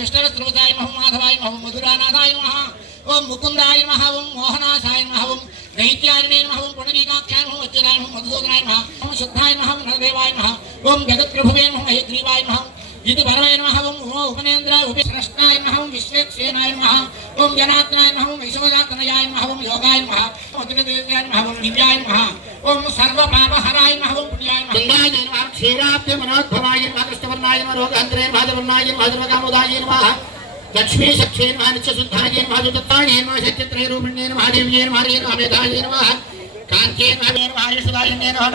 విష్ణురస్త్రవతాయ నమః మాధవాయ నమః మధురానాథాయ నమః ఓం ముకుందాయ నమః ఓం మోహనాశాయ నమః ఓం దైత్యాయనే నమః ఓం పుండరీకాక్షాయ నమః వజ్రాయ నమః మధుసూదనాయ నమః ఓం శుద్ధాయ నమః నరదేవాయ నమః ఓం జగత్ప్రభువే నమః హయగ్రీవాయ నమః ఇది పరమే నమః ఓం ఓ ఉపనేంద్రాయ ఉపశ్రష్టాయ నమః ఓం విశ్వేక్షేనాయ నమః ఓం జనాత్నాయ నమః ఓం యశోదాతనయాయ నమః ఓం యోగాయ నమః ఓం అగ్నిదేవ్యాయ నమః ఓం దివ్యాయ నమః ఓం సర్వపాపహరాయ నమః ఓం పుణ్యాయ నమః గంగాయ నమః క్షీరాబ్ది మనోద్భవాయ నమః కృష్ణవర్ణాయ నమః రోగహంత్రే మాధవర్ణాయ నమః ధర్మకాముదాయ నమః. లక్ష్మీ సఖ్యే నమః నిత్యశుద్ధాయ నమః దుత్తాయ నమః శక్తిత్రయ రూపిణ్యే నమః. దేవ్యే హరే మేధాయ కాంత్యే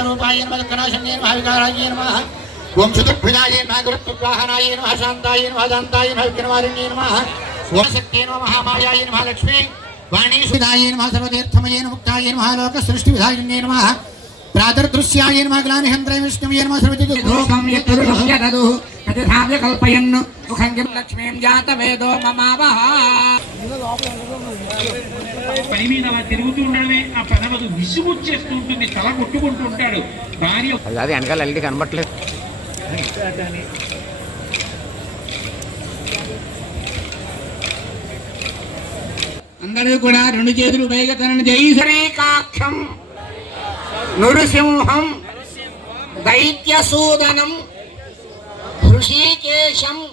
రూపాయ వికారాయ ఓం గురుత్వాహనాయ శాంతాయ దాంతాయ విఘ్నవారిణ్యే ఓం శక్తే మహామాయాయ లక్ష్మీ. వాణీ సుధాయ నమః సర్వతీర్థమయే నమః ముక్తాయ నమః లోక సృష్టి విధాయిన్యే నమః ప్రాతర్దృశ్యాయ నమః గ్లానిహంత్రయ విష్ణువే నమః సర్వతిగోకం యత్తురుషం యదదు కథావ్య కల్పయన్ ముఖం కిం లక్ష్మీం జాతవేదో మమావహ. పని మీద అలా తిరుగుతూ ఉండడమే ఆ పదవదు విసుగుచ్చేస్తూ ఉంటుంది తల కొట్టుకుంటూ ఉంటాడు భార్య అది అది వెనకాల ఎల్ఈడి కనబట్టలేదు అందరూ కూడా రెండు చేతులు పైగా తనని జై శ్రీకాక్షం నృసింహం. దైత్యసూదనం. హృషికేశం.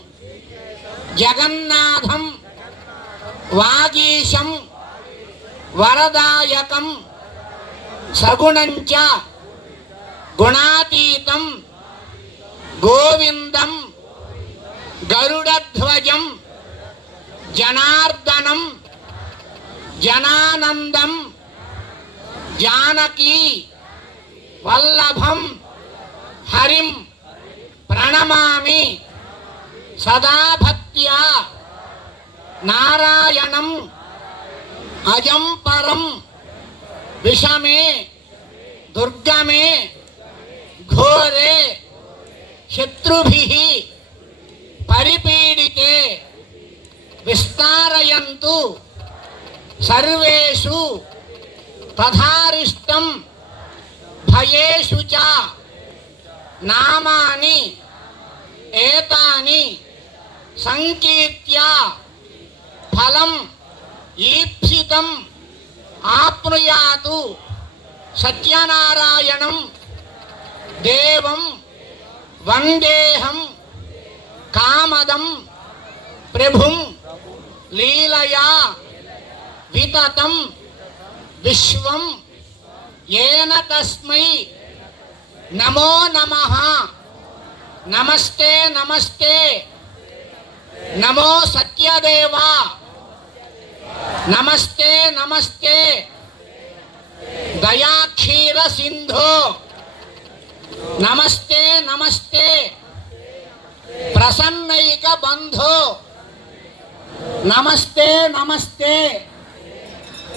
జగన్నాథం. వాగీశం. వరదాయకం. సగుణంచ. గుణాతీతం. గోవిందం. గరుడధ్వజం. జనార్దనం. జనానందం జానకి వల్లభం హరిం ప్రణమామి సదాభక్త్యా నారాయణం అజం పరం విషమే దుర్గమే ఘోరే శత్రుభిః పరిపీడితే విస్తారయంతు సర్వేషు తథారిష్టం భయేషు చ నామాని ఏతాని సంకీర్త్య ఫలం ఈప్సితం ఆప్నుయాతు సత్యనారాయణం దేవం వందేహం కామదం ప్రభుం లీలయా వితతం విశ్వం ఏన తస్మై నమో నమ నమస్తే నమస్తే నమో సత్యదేవా నమస్తే నమస్తే దయాక్షీర సింధో నమస్తే నమస్తే ప్రసన్నైక బంధో నమస్తే నమస్తే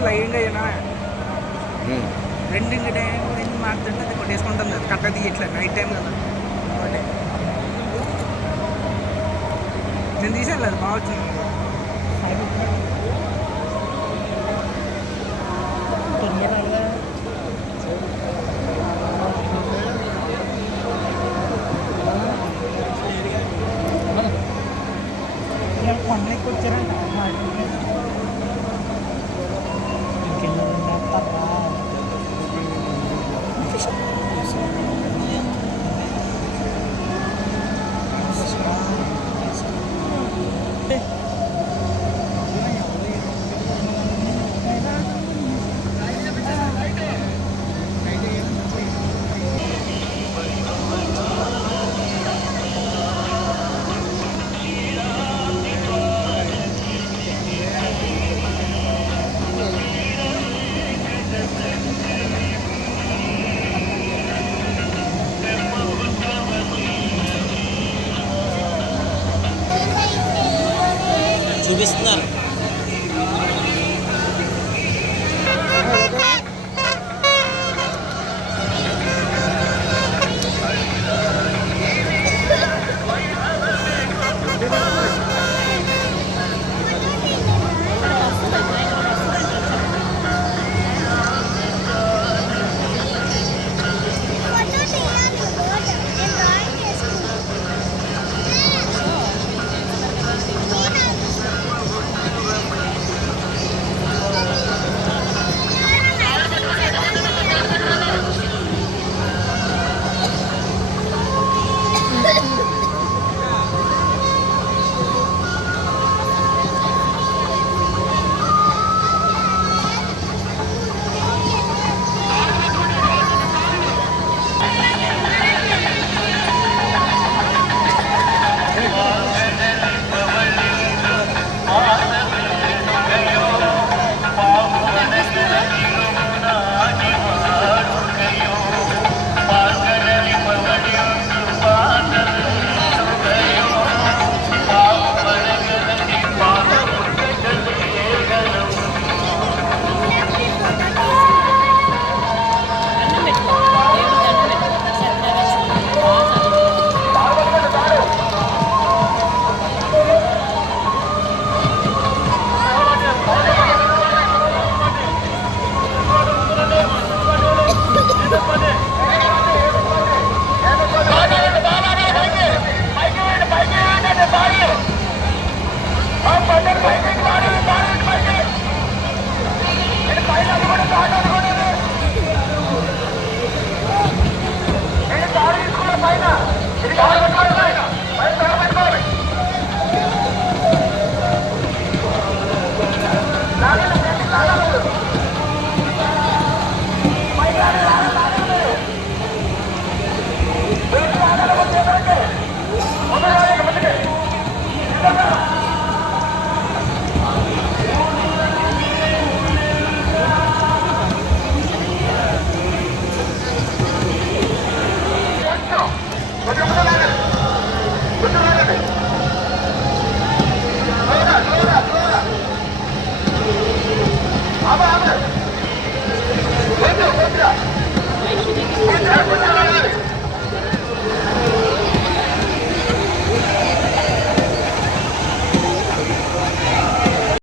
లైన్గా అయినా రెండు ఇంకా టైం రెండు మారుతుంటే అది కొట్టేసుకుంటుంది అది కట్ట తీయట్లే నైట్ టైం కదా ఒకటే. నేను తీసాను అది బాగా వచ్చింది